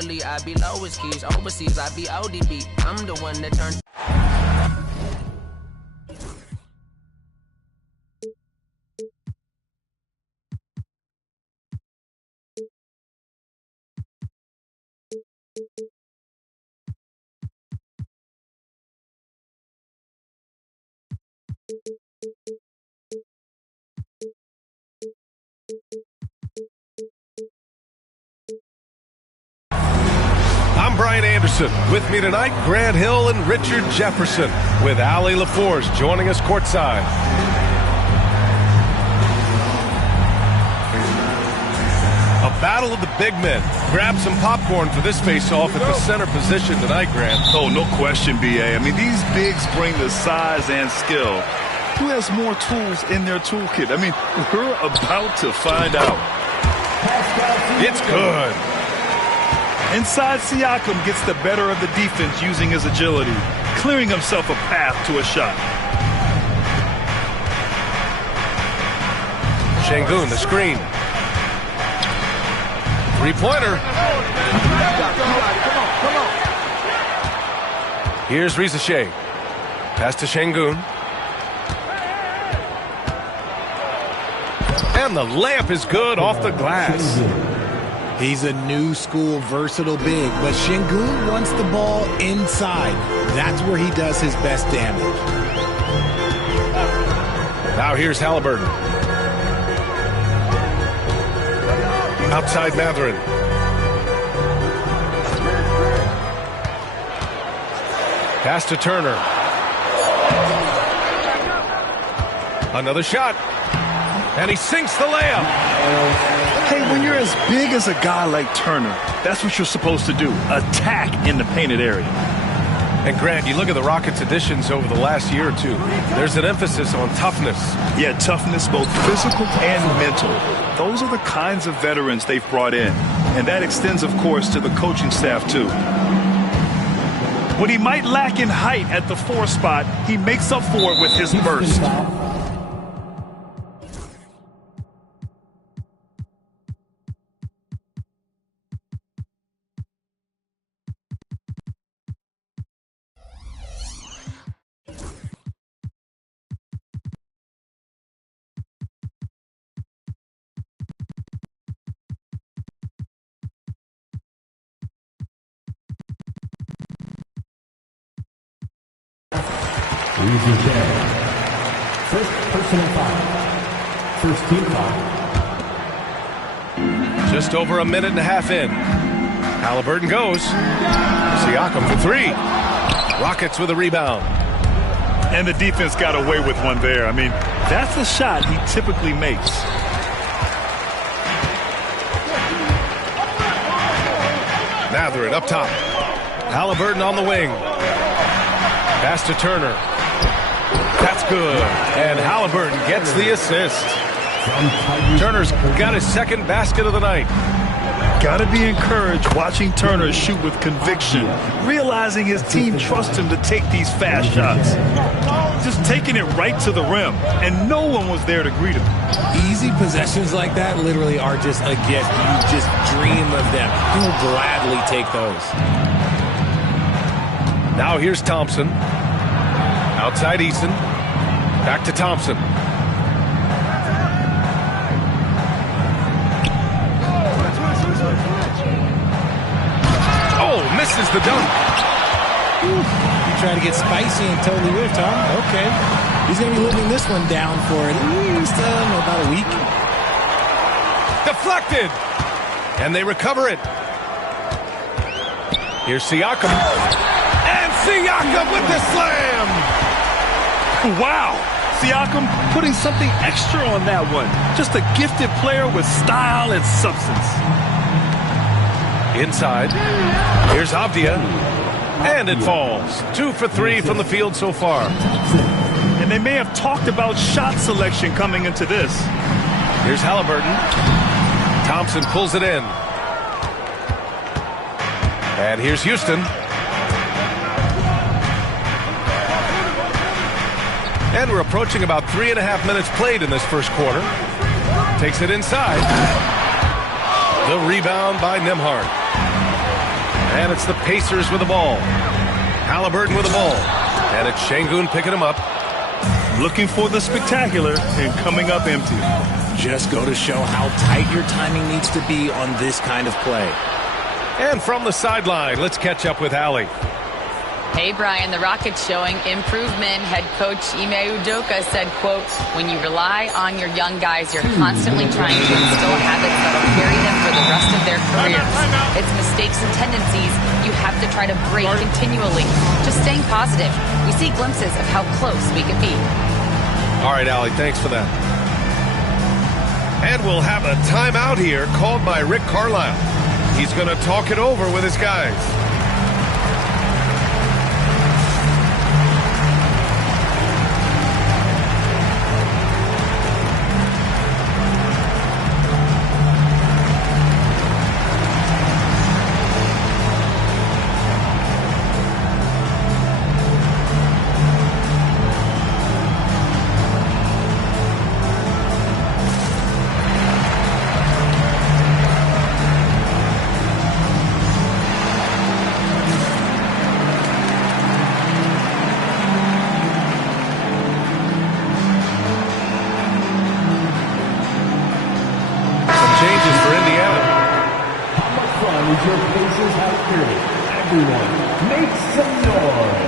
Locally, I be lowest keys. Overseas, I be ODB. I'm the one that turned. I'm Brian Anderson. With me tonight, Grant Hill and Richard Jefferson, with Allie LaForce joining us courtside. A battle of the big men. Grab some popcorn for this face-off at the center position tonight, Grant. Oh, no question, B.A. I mean, these bigs bring the size and skill. Who has more tools in their toolkit? I mean, we're about to find out. It's good. Inside, Siakam gets the better of the defense using his agility, clearing himself a path to a shot. Şengün, the screen. Three-pointer. Here's Riza Shea. Pass to Şengün. And the layup is good off the glass. He's a new school versatile big, but Şengün wants the ball inside. That's where he does his best damage. Now here's Halliburton. Outside Mathurin. Pass to Turner. Another shot. And he sinks the layup. Hey, when you're as big as a guy like Turner, that's what you're supposed to do. Attack in the painted area. And Grant, you look at the Rockets' additions over the last year or two. There's an emphasis on toughness. Yeah, toughness, both physical and mental. Those are the kinds of veterans they've brought in. And that extends, of course, to the coaching staff, too. What he might lack in height at the 4 spot, he makes up for it with his burst. First personal foul. First team foul. Just over a minute and a half in. Halliburton goes. Siakam for 3. Rockets with a rebound. And the defense got away with one there. I mean, that's the shot he typically makes. Mathurin up top. Halliburton on the wing. Pass to Turner. That's good. And Halliburton gets the assist. Turner's got his second basket of the night. Got to be encouraged watching Turner shoot with conviction, realizing his team trusts him to take these fast shots. Just taking it right to the rim, and no one was there to greet him. Easy possessions like that literally are just a gift. You just dream of them. He'll gladly take those. Now here's Thompson. Outside Eason. Back to Thompson. Oh, misses the dunk. You try to get spicy and totally whiffed, huh? Okay. He's going to be living this one down for at least about a week. Deflected. And they recover it. Here's Siakam. And Siakam with the slam. Wow. Siakam putting something extra on that one. Just a gifted player with style and substance. Inside. Here's Avdia. And it falls. 2 for 3 from the field so far. And they may have talked about shot selection coming into this. Here's Halliburton. Thompson pulls it in. And here's Houston. And we're approaching about 3.5 minutes played in this first quarter. Takes it inside. The rebound by Nembhard. And it's the Pacers with the ball. Haliburton with the ball. And it's Şengün picking him up. Looking for the spectacular and coming up empty. Just go to show how tight your timing needs to be on this kind of play. And from the sideline, let's catch up with Allie. Hey, Brian, the Rockets showing improvement. Head coach Ime Udoka said, quote, when you rely on your young guys, you're constantly trying to instill habits that'll carry them for the rest of their careers. It's mistakes and tendencies you have to try to break continually. Just staying positive. We see glimpses of how close we can be. All right, Allie, thanks for that. And we'll have a timeout here called by Rick Carlisle. He's going to talk it over with his guys. Your Pacers have cleared. Everyone, make some noise.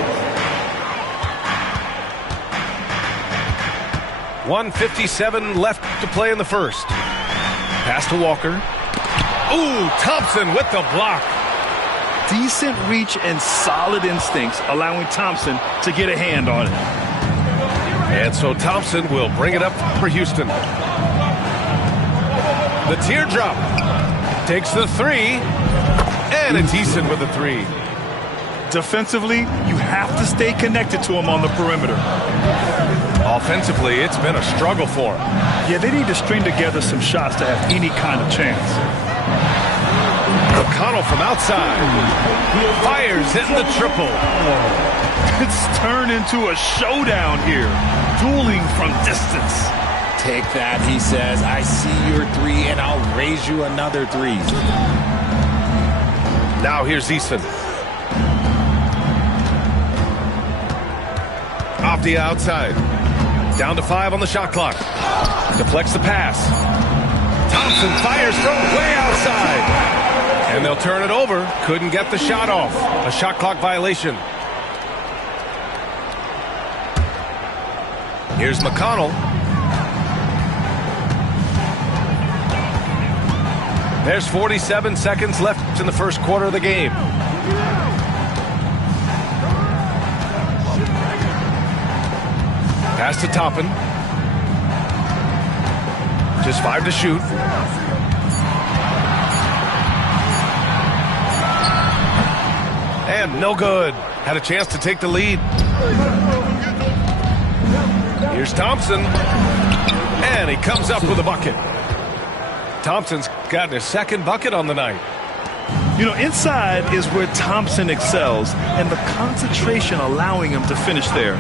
1:57 left to play in the first. Pass to Walker. Ooh, Thompson with the block. Decent reach and solid instincts, allowing Thompson to get a hand on it. And so Thompson will bring it up for Houston. The teardrop. Takes the three. And it's Eason with the three. Defensively, you have to stay connected to him on the perimeter. Offensively, it's been a struggle for him. Yeah, they need to string together some shots to have any kind of chance. McConnell from outside. Fires in the triple. It's turned into a showdown here. Dueling from distance. Take that, he says. I see your three, and I'll raise you another three. Now here's Eason. Off the outside. Down to 5 on the shot clock. Deflects the pass. Thompson fires from way outside. And they'll turn it over. Couldn't get the shot off. A shot clock violation. Here's McConnell. There's 47 seconds left in the first quarter of the game. Pass to Toppin. Just 5 to shoot. And no good. Had a chance to take the lead. Here's Thompson. And he comes up with a bucket. Thompson's gotten his second bucket on the night. You know, inside is where Thompson excels, and the concentration allowing him to finish there.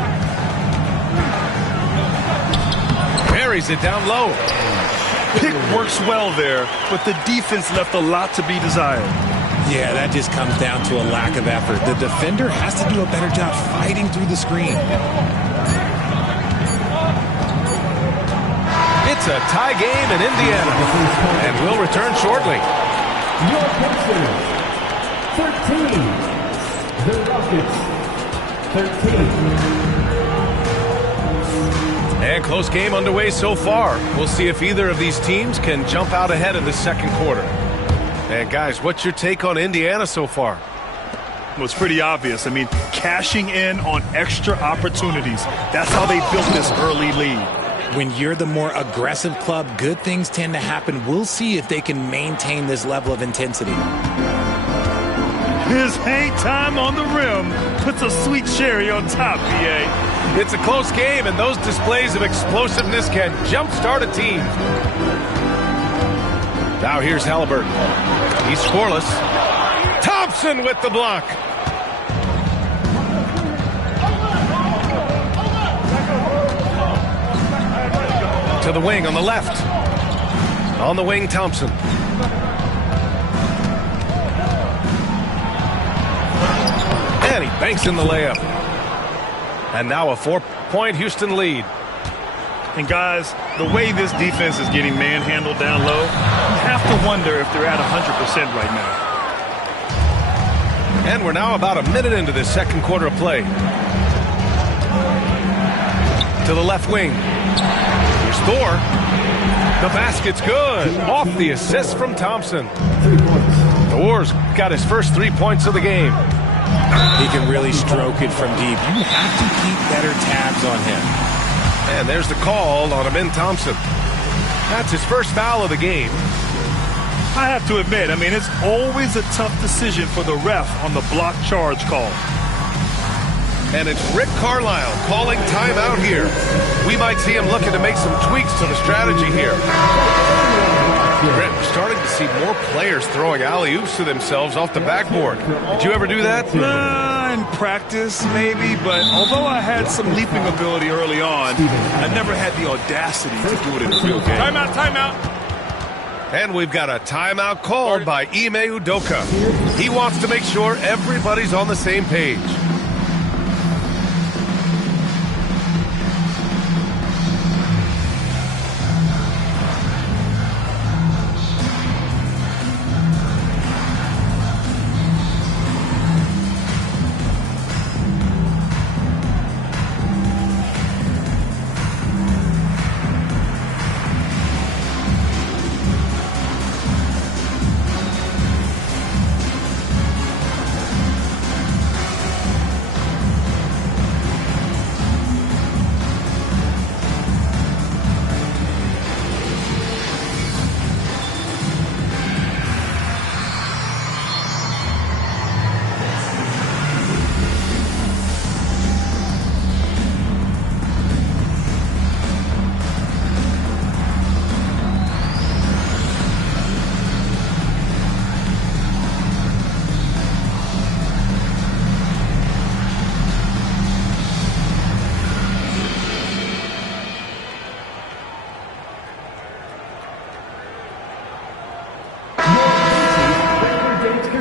Buries it down low. Pick works well there, but the defense left a lot to be desired. Yeah, that just comes down to a lack of effort. The defender has to do a better job fighting through the screen. It's a tie game in Indiana, and we'll return shortly. Your Pacers, 13. The Rockets, 13. And close game underway so far. We'll see if either of these teams can jump out ahead in the second quarter. And guys, what's your take on Indiana so far? Well, it's pretty obvious. I mean, cashing in on extra opportunities. That's how they built this early lead. When you're the more aggressive club, good things tend to happen. We'll see if they can maintain this level of intensity. His hang time on the rim puts a sweet cherry on top, BA. It's a close game, and those displays of explosiveness can jumpstart a team. Now here's Haliburton. He's scoreless. Thompson with the block. To the wing on the left. On the wing, Thompson. Banks in the layup. And now a 4-point Houston lead. And guys, the way this defense is getting manhandled down low, you have to wonder if they're at 100% right now. And we're now about a minute into this second quarter of play. To the left wing. Here's Thor. The basket's good. Off the assist from Thompson. Thor's got his first 3 points of the game. He can really stroke it from deep. You have to keep better tabs on him. And there's the call on Amin Thompson. That's his first foul of the game. I have to admit, I mean, it's always a tough decision for the ref on the block charge call. And it's Rick Carlisle calling timeout here. We might see him looking to make some tweaks to the strategy here. Rick, we're starting to see more players throwing alley-oops to themselves off the backboard. Did you ever do that? In practice, maybe, but although I had some leaping ability early on, I never had the audacity to do it in a real game. Timeout, timeout. And we've got a timeout called by Ime Udoka. He wants to make sure everybody's on the same page.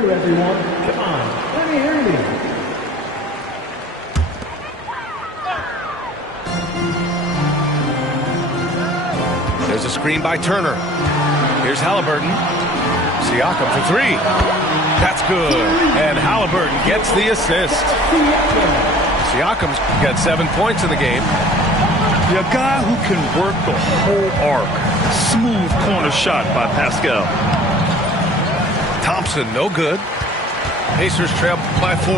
Everyone, come on, let me hear you. There's a screen by Turner. Here's Halliburton. Siakam for three. That's good. And Halliburton gets the assist. Siakam's got 7 points in the game. A guy who can work the whole arc. Smooth corner shot by Pascal. Thompson, no good. Pacers trail by 4.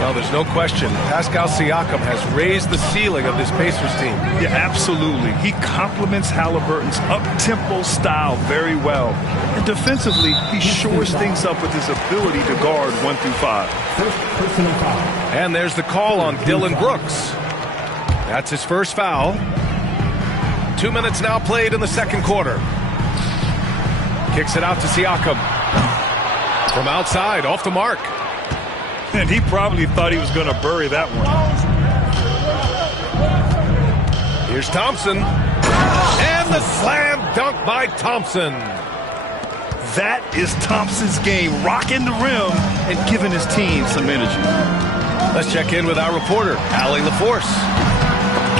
Well, there's no question. Pascal Siakam has raised the ceiling of this Pacers team. Yeah, absolutely. He complements Halliburton's up-tempo style very well. And defensively, he shores things up with his ability to guard 1 through 5. And there's the call on Dylan Brooks. That's his first foul. 2 minutes now played in the second quarter. Kicks it out to Siakam. From outside, off the mark. And he probably thought he was going to bury that one. Here's Thompson. And the slam dunk by Thompson. That is Thompson's game, rocking the rim and giving his team some energy. Let's check in with our reporter, Allie LaForce.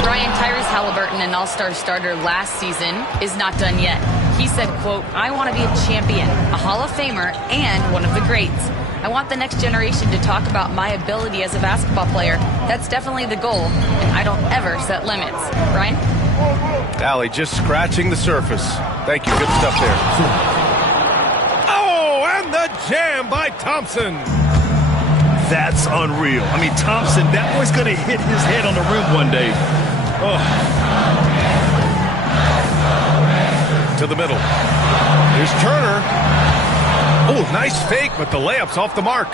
Brian, Tyrese Halliburton, an all-star starter last season, is not done yet. He said, quote, "I want to be a champion, a Hall of Famer, and one of the greats. I want the next generation to talk about my ability as a basketball player. That's definitely the goal, and I don't ever set limits." Brian? Allie, just scratching the surface. Thank you. Good stuff there. Oh, and the jam by Thompson. That's unreal. I mean, Thompson, that boy's going to hit his head on the rim one day. Oh. To the middle. Here's Turner. Oh, nice fake, but the layup's off the mark.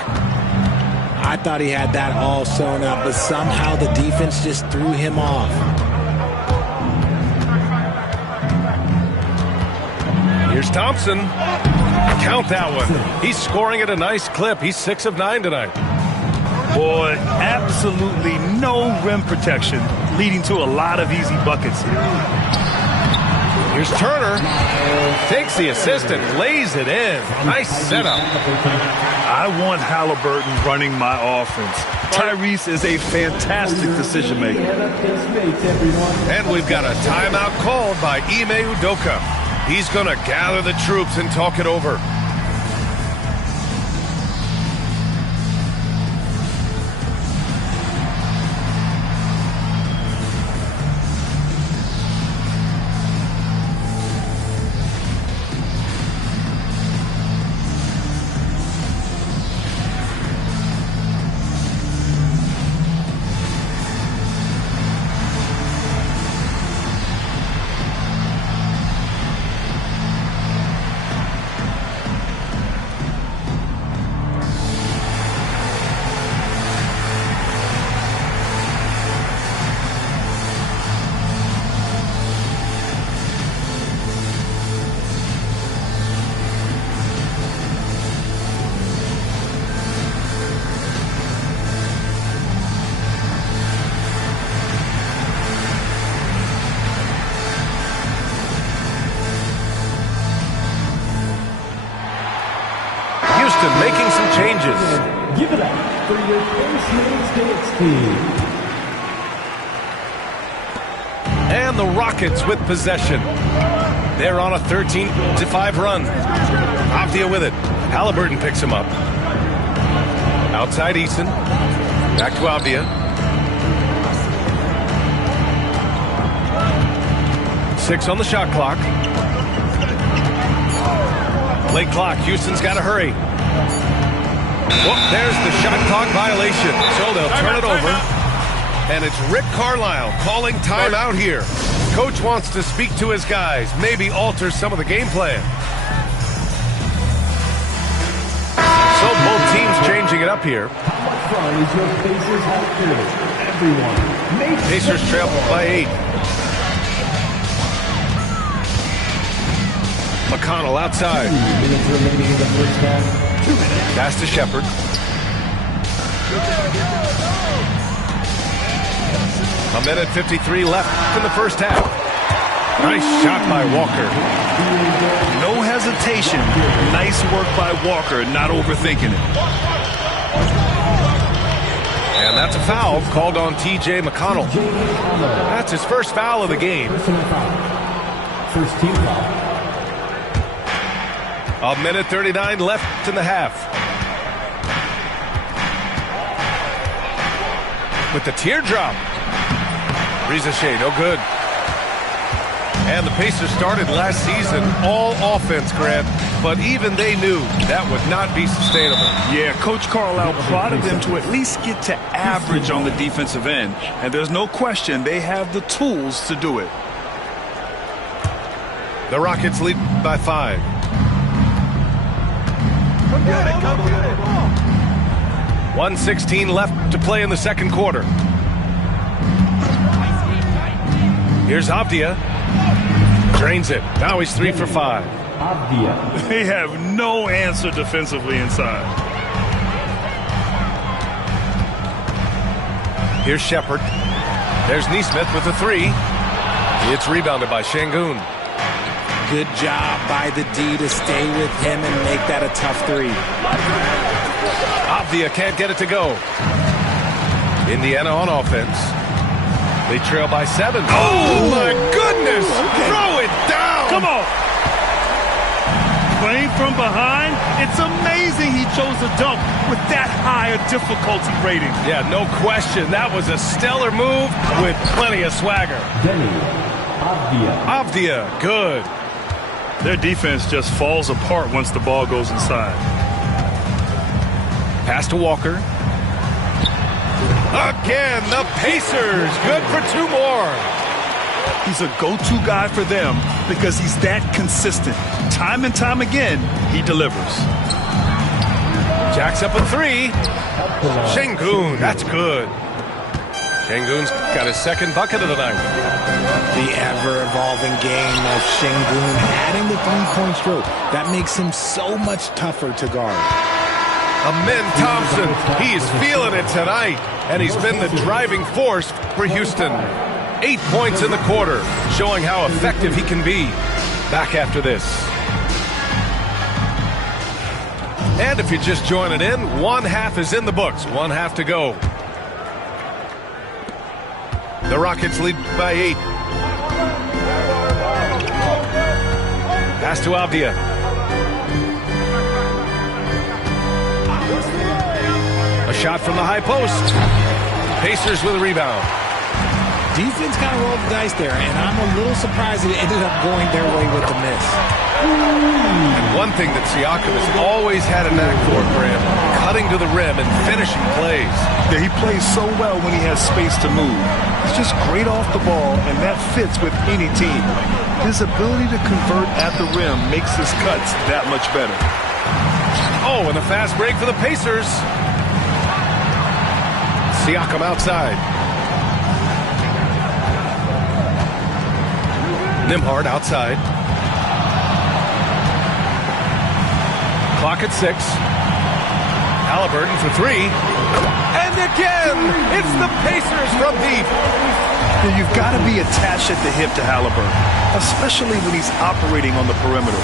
I thought he had that all sewn up, but somehow the defense just threw him off. Here's Thompson. Count that one. He's scoring at a nice clip. He's 6 of 9 tonight. Boy, absolutely no rim protection, leading to a lot of easy buckets here. Here's Turner. Takes the assist and lays it in. Nice setup. I want Halliburton running my offense. Tyrese is a fantastic decision maker. And we've got a timeout called by Ime Udoka. He's going to gather the troops and talk it over. Making some changes. Give it up for your first States team. And the Rockets with possession. They're on a 13-5 run. Avdia with it. Halliburton picks him up. Outside Eason. Back to Avdia. 6 on the shot clock. Late clock. Houston's got to hurry. Well, there's the shot clock violation. So they'll turn it over. And it's Rick Carlisle calling timeout here. Coach wants to speak to his guys, maybe alter some of the game plan. So both teams changing it up here. Pacers trail by 8. McConnell outside. Pass to Shepard. A minute 53 left in the first half. Nice shot by Walker. No hesitation. Nice work by Walker, not overthinking it. And that's a foul called on T.J. McConnell. That's his first foul of the game. First team foul. A minute 39 left in the half. With the teardrop. Rizachet, no good. And the Pacers started last season all offense, Grant, but even they knew that would not be sustainable. Yeah, Coach Carlisle prodded them to at least get to average on the defensive end. And there's no question they have the tools to do it. The Rockets lead by 5. Come get it, come get it. 1:16 left to play in the second quarter. Here's Avdia. Drains it. Now he's 3 for 5. Avdia. They have no answer defensively inside. Here's Shepard. There's Nesmith with a 3. It's rebounded by Şengün. Good job by the D to stay with him and make that a tough 3. Avdia can't get it to go. Indiana on offense. They trail by 7. Oh, my goodness! Okay. Throw it down! Come on! Playing from behind, it's amazing he chose a dunk with that high a difficulty rating. Yeah, no question. That was a stellar move with plenty of swagger. Denny. Avdia. Avdia, good. Their defense just falls apart once the ball goes inside. Pass to Walker. Again, the Pacers. Good for 2 more. He's a go-to guy for them because he's that consistent. Time and time again, he delivers. Jacks up a 3. Şengün, that's good. Şengün's got his second bucket of the night. The ever-evolving game of Şengün adding the three-point stroke. That makes him so much tougher to guard. Amen Thompson, he's feeling it tonight, and he's been the driving force for Houston. 8 points in the quarter, showing how effective he can be. Back after this. And if you're just joining in, one half is in the books. One half to go. The Rockets lead by 8. Pass to Avdia. A shot from the high post. Pacers with a rebound. Defense kind of rolled the dice there, and I'm a little surprised it ended up going their way with the miss. And one thing that Siakam has always had a knack for, Graham, cutting to the rim and finishing plays. Yeah, he plays so well when he has space to move. He's just great off the ball, and that fits with any team. His ability to convert at the rim makes his cuts that much better. Oh, and a fast break for the Pacers. Siakam outside. Nembhard outside. Clock at 6. Haliburton for 3. And again, it's the Pacers from deep. You've got to be attached at the hip to Haliburton, especially when he's operating on the perimeter.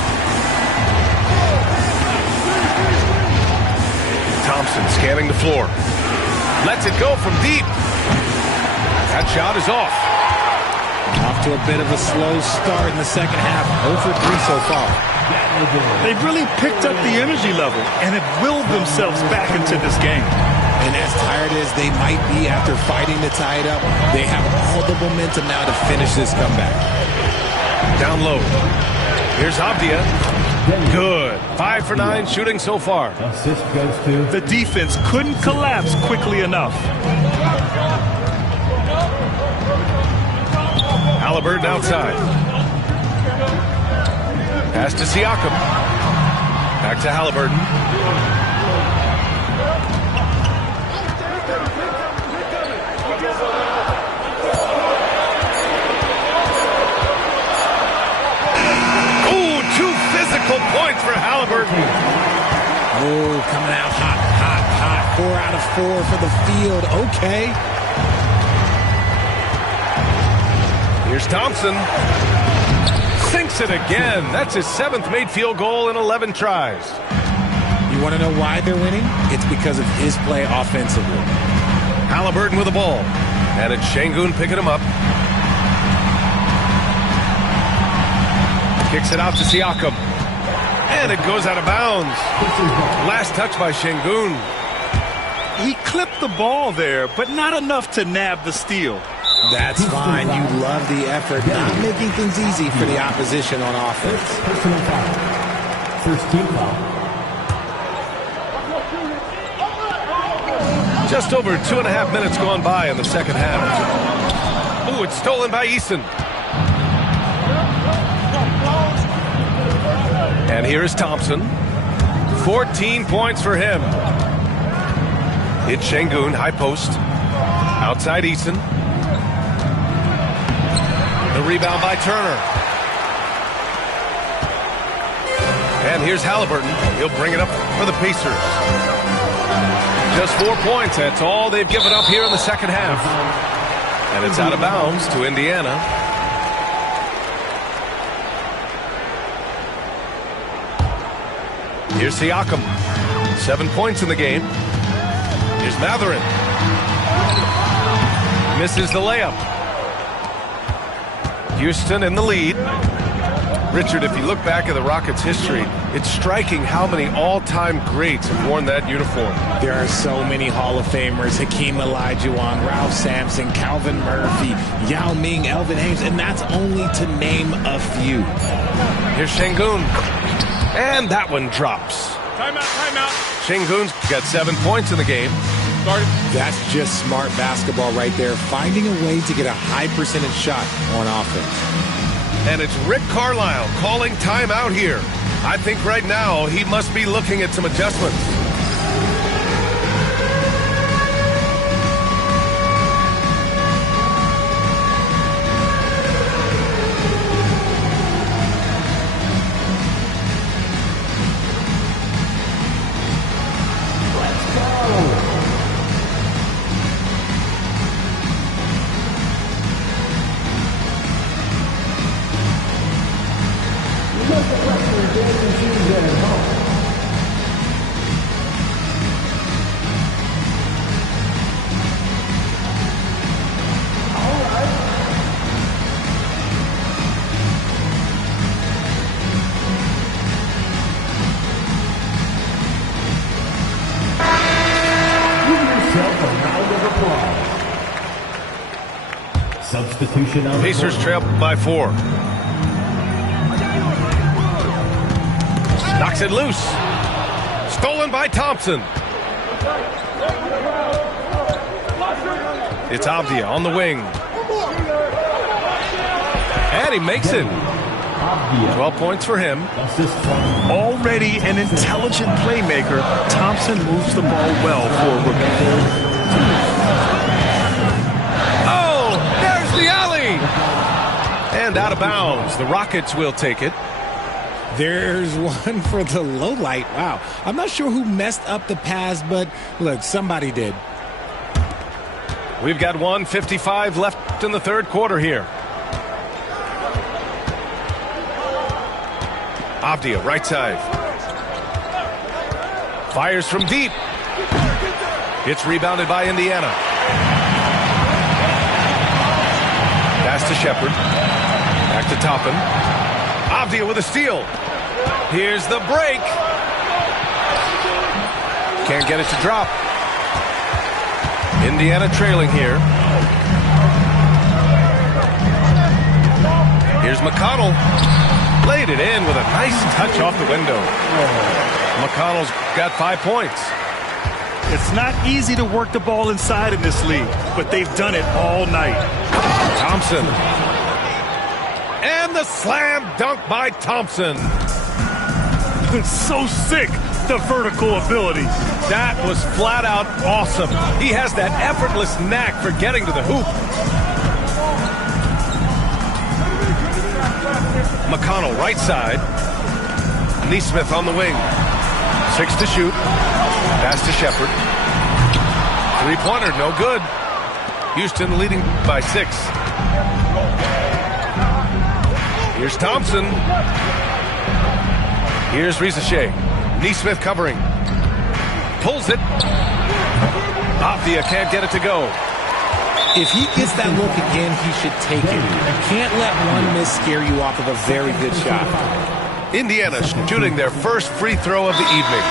Thompson scanning the floor. Lets it go from deep. That shot is off. Off to a bit of a slow start in the second half. 0 for 3 so far. They've really picked up the energy level and have willed themselves back into this game. And as tired as they might be after fighting to tie it up, they have all the momentum now to finish this comeback. Down low. Here's Avdia. Good. 5 for 9 shooting so far. Assist goes to The defense couldn't collapse quickly enough. Haliburton outside. Pass to Siakam. Back to Haliburton. Ooh, 2 physical points for Haliburton. Oh, coming out hot, hot, hot. 4 out of 4 for the field. Okay. Here's Thompson. Sinks it again. That's his 7th made field goal in 11 tries. You want to know why they're winning? It's because of his play offensively. Haliburton with the ball. And it's Şengün picking him up. Kicks it out to Siakam. And it goes out of bounds. Last touch by Şengün. He clipped the ball there, but not enough to nab the steal. That's fine. You love the effort. Not making things easy for the opposition on offense. personal foul. First team foul. Just over 2.5 minutes gone by in the second half. Ooh, it's stolen by Eason. And here's Thompson. 14 points for him. It's Şengün, high post. Outside Eason. The rebound by Turner. And here's Haliburton. He'll bring it up for the Pacers. Just 4 points. That's all they've given up here in the second half. And it's out of bounds to Indiana. Here's Siakam. 7 points in the game. Here's Mathurin. Misses the layup. Houston in the lead. Richard, if you look back at the Rockets' history, it's striking how many all-time greats have worn that uniform. There are so many Hall of Famers. Hakeem Olajuwon, Ralph Sampson, Calvin Murphy, Yao Ming, Elvin Hayes, and that's only to name a few. Here's Şengün. And that one drops. Timeout, timeout. Şengün's got 7 points in the game. That's just smart basketball right there, finding a way to get a high percentage shot on offense. And it's Rick Carlisle calling timeout here. I think right now he must be looking at some adjustments. Substitution on the Pacers court. trail by 4. Knocks it loose. Stolen by Thompson. It's Avdia on the wing. And he makes it. 12 points for him. Assist from Already an intelligent playmaker, Thompson moves the ball well for a rookie. Oh, there's the alley. And out of bounds. The Rockets will take it. There's one for the low light. Wow. I'm not sure who messed up the pass, but look, somebody did. We've got 1:55 left in the third quarter here. Avdia, right side. Fires from deep. It's rebounded by Indiana. Pass to Shepard. Back to Toppin. Avdia with a steal. Here's the break. Can't get it to drop. Indiana trailing here. Here's McConnell. Laid it in with a nice touch off the window. McConnell's got 5 points. It's not easy to work the ball inside in this league, but they've done it all night. Thompson. And the slam dunk by Thompson. It's so sick, the vertical ability. That was flat out awesome. He has that effortless knack for getting to the hoop. McConnell, right side. Neesmith on the wing. 6 to shoot. Pass to Shepard. Three-pointer, no good. Houston leading by 6. Here's Thompson. Here's Risacher. Neesmith covering. Pulls it. Avdia can't get it to go. If he gets that look again, he should take it. You can't let one miss scare you off of a very good shot. Indiana shooting their first free throw of the evening.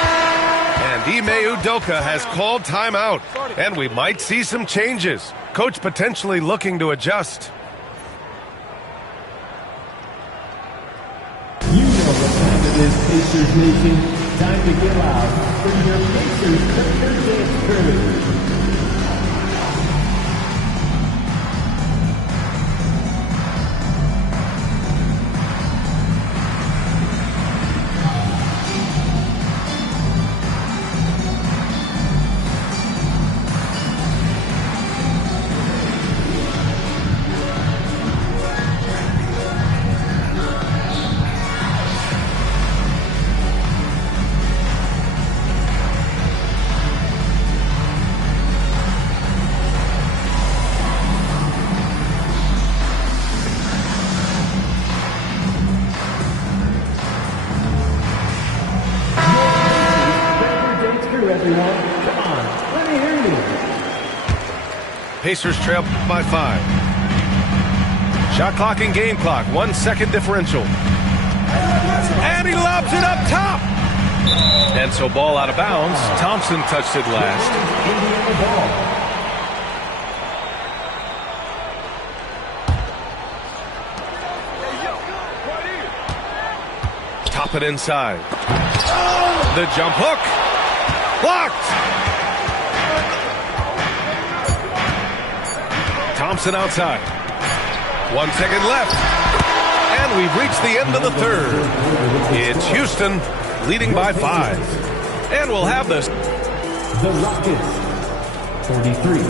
And Ime Udoka has called timeout. And we might see some changes. Coach potentially looking to adjust. You know what time it is, Pacers Nation. Time to get out for your Pacers Picture Dance Tournament. Pacers trail by 5. Shot clock and game clock. 1 second differential. And he lobs it up top. And so ball out of bounds. Thompson touched it last. Top it inside. The jump hook. Blocked. Thompson outside. 1 second left. And we've reached the end of the third. It's Houston leading by 5. And we'll have this. The Rockets, 43.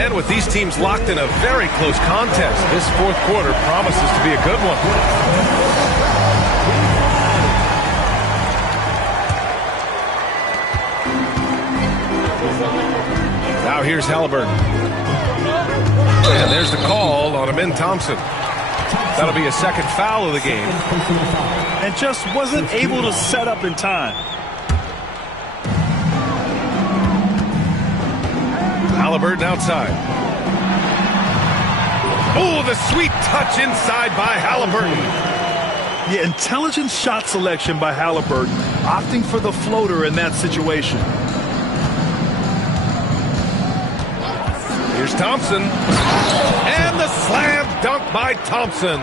And with these teams locked in a very close contest, this fourth quarter promises to be a good one. Now here's Halliburton. And there's the call on Amin Thompson. That'll be a second foul of the game. And just wasn't able to set up in time. Halliburton outside. Oh, the sweet touch inside by Halliburton. Yeah, intelligent shot selection by Halliburton, opting for the floater in that situation. Here's Thompson. And the slam dunk by Thompson.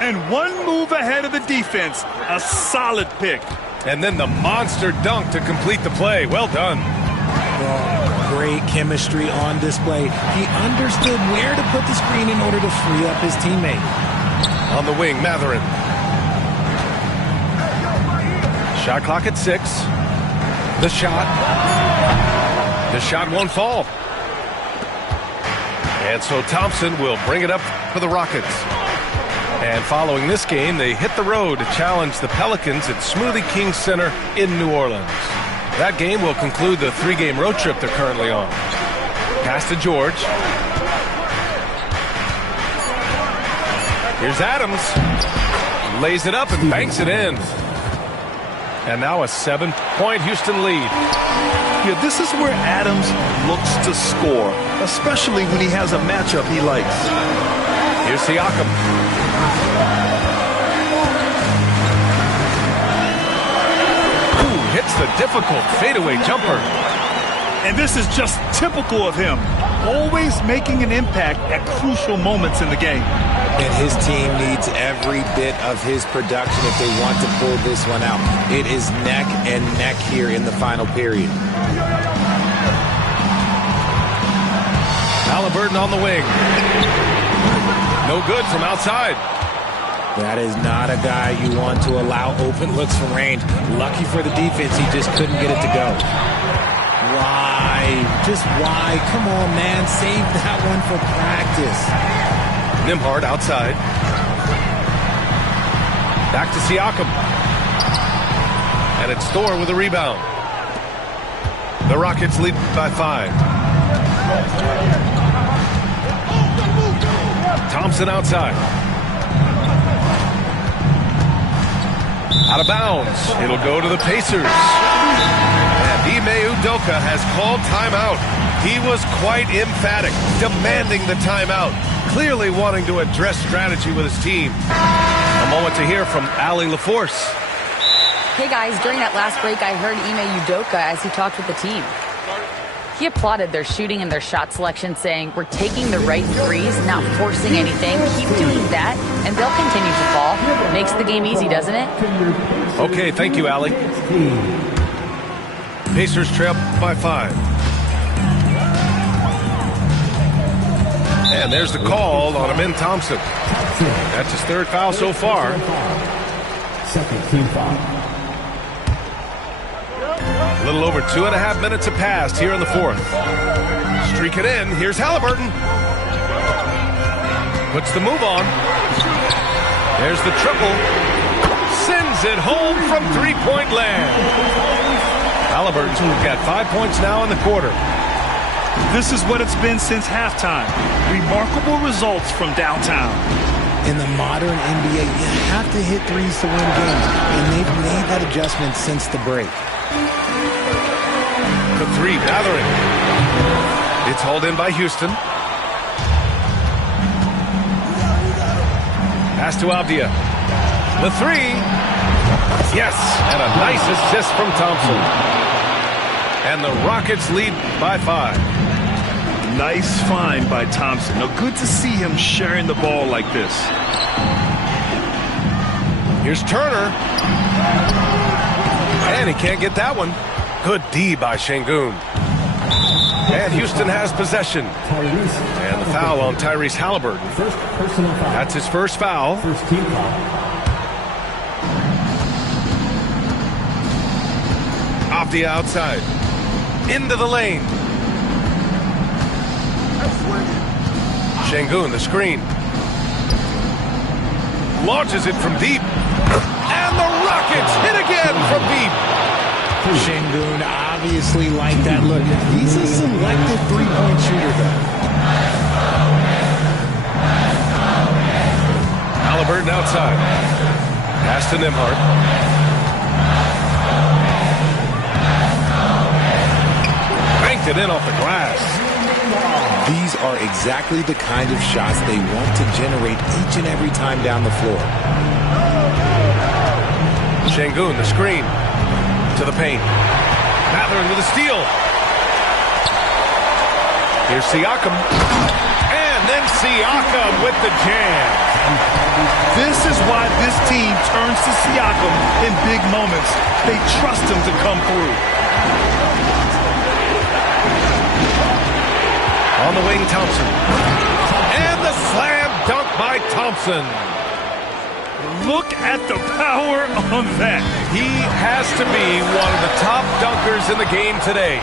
And one move ahead of the defense. A solid pick. And then the monster dunk to complete the play. Well done. Well, great chemistry on display. He understood where to put the screen in order to free up his teammate. On the wing, Mathurin. Shot clock at 6. The shot. The shot won't fall. And so Thompson will bring it up for the Rockets. And following this game, they hit the road to challenge the Pelicans at Smoothie King Center in New Orleans. That game will conclude the 3-game road trip they're currently on. Pass to George. Here's Adams. Lays it up and banks it in. And now a 7-point Houston lead. Yeah, this is where Adams looks to score, especially when he has a matchup he likes. Here's Siakam. Ooh, hits the difficult fadeaway jumper. And this is just typical of him, always making an impact at crucial moments in the game. And his team needs every bit of his production if they want to pull this one out. It is neck and neck here in the final period. Haliburton on the wing. No good from outside. That is not a guy you want to allow open looks from range. Lucky for the defense, he just couldn't get it to go. Why? Just why? Come on, man. Save that one for practice. Nembhard outside. Back to Siakam. And it's Thor with a rebound. The Rockets lead by 5. Thompson outside. Out of bounds. It'll go to the Pacers. And Ime Udoka has called timeout. He was quite emphatic, demanding the timeout, clearly wanting to address strategy with his team. A moment to hear from Allie LaForce. Hey guys, during that last break, I heard Ime Udoka as he talked with the team. He applauded their shooting and their shot selection, saying, "We're taking the right threes, not forcing anything. Keep doing that, and they'll continue to fall." Makes the game easy, doesn't it? Okay, thank you, Allie. Pacers trail by 5. And there's the call on Amin Thompson. That's his 3rd foul so far. Second team foul. A little over 2.5 minutes have passed here in the 4th. Streak it in. Here's Haliburton. Puts the move on. There's the triple. Sends it home from 3-point land. Haliburton's got 5 points now in the quarter. This is what it's been since halftime. Remarkable results from downtown. In the modern NBA, you have to hit threes to win games, and they've made that adjustment since the break. The 3, Mathurin. It's hauled in by Houston. Pass to Avdia. The 3. Yes, and a nice assist from Thompson. And the Rockets lead by 5. Nice find by Thompson. Now, good to see him sharing the ball like this. Here's Turner. And he can't get that one. Good D by Şengün. And Houston has possession. And the foul on Tyrese Haliburton. First personal foul. That's his first foul. First team foul. Off the outside. Into the lane. Şengün, the screen. Launches it from deep. And the Rockets hit again from deep. Şengün obviously liked that look. He's a selective three-point shooter, though. Haliburton outside. Pass to Nembhard. Banked it in off the glass. These are exactly the kind of shots they want to generate each and every time down the floor. Şengün, the screen. To the paint. Mathurin with a steal. Here's Siakam. And then Siakam with the jam. This is why this team turns to Siakam in big moments. They trust him to come through. On the wing, Thompson. And the slam dunk by Thompson. Look at the power on that. He has to be one of the top dunkers in the game today.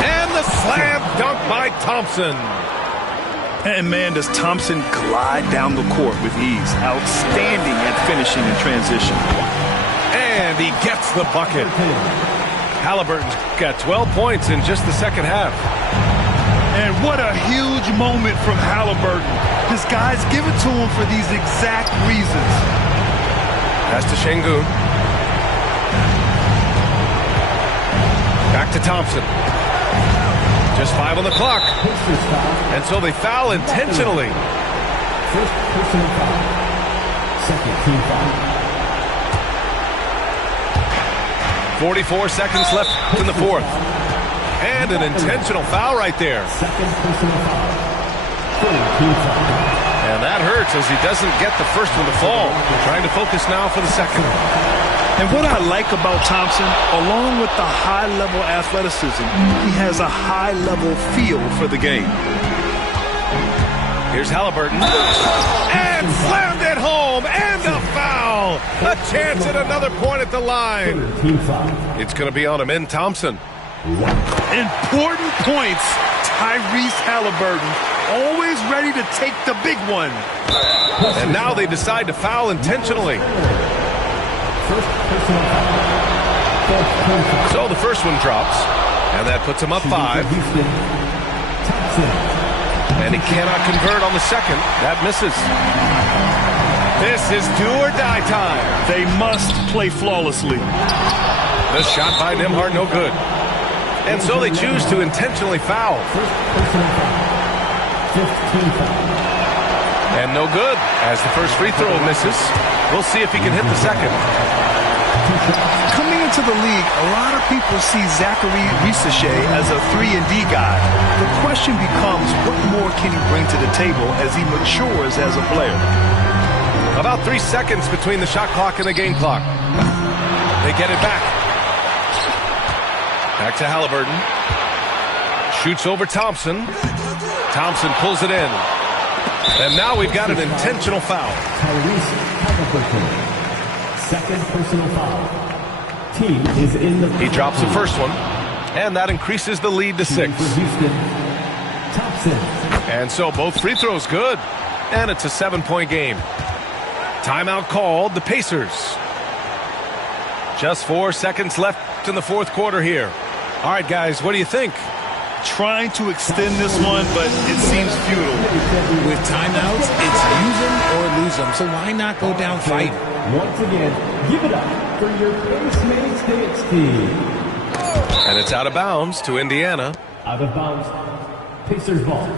And the slam dunk by Thompson. And man, does Thompson glide down the court with ease. Outstanding at finishing in transition. And he gets the bucket. Halliburton's got 12 points in just the second half. And what a huge moment from Halliburton. His guys give it to him for these exact reasons. Pass to Şengün. Back to Thompson. Just 5 on the clock. And so they foul intentionally. First personal foul. Second team foul. 44 seconds left in the fourth. And an intentional foul right there. Second personal foul. Third team foul. And that hurts as he doesn't get the first one to fall. Trying to focus now for the second. And what I like about Thompson, along with the high-level athleticism, he has a high-level feel for the game. Here's Halliburton. And slammed it home. And a foul. A chance at another point at the line. Third team foul. It's going to be on Amin Thompson. Important points. Tyrese Halliburton, always ready to take the big one. And now they decide to foul intentionally. First personal foul. Fourth team foul. So the first one drops. And that puts him up 5. Houston. Thompson. And he cannot convert on the second. That misses. This is do or die time. They must play flawlessly. The shot by Nembhard, no good. And so they choose to intentionally foul. First personal foul. Fifth team foul. And no good as the first free throw misses. We'll see if he can hit the second. Coming into the league, a lot of people see Zachary Risacher as a 3-and-D guy. The question becomes, what more can he bring to the table as he matures as a player? About 3 seconds between the shot clock and the game clock. They get it back. Back to Halliburton. Shoots over Thompson. Thompson pulls it in. And now we've got an intentional foul. Tyrese Halliburton. Second personal foul. Team is in the... He drops the first one. And that increases the lead to 6. For Houston. Thompson. And so both free throws good. And it's a 7-point game. Timeout called, the Pacers. Just 4 seconds left in the fourth quarter here. All right, guys, what do you think? Trying to extend this one, but it seems futile. With timeouts, it's use them or lose them. So why not go down fighting? Once again, give it up for your Pacemates Knicks team. And it's out of bounds to Indiana. Out of bounds. Pacers ball.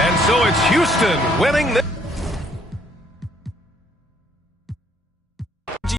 And so it's Houston winning this.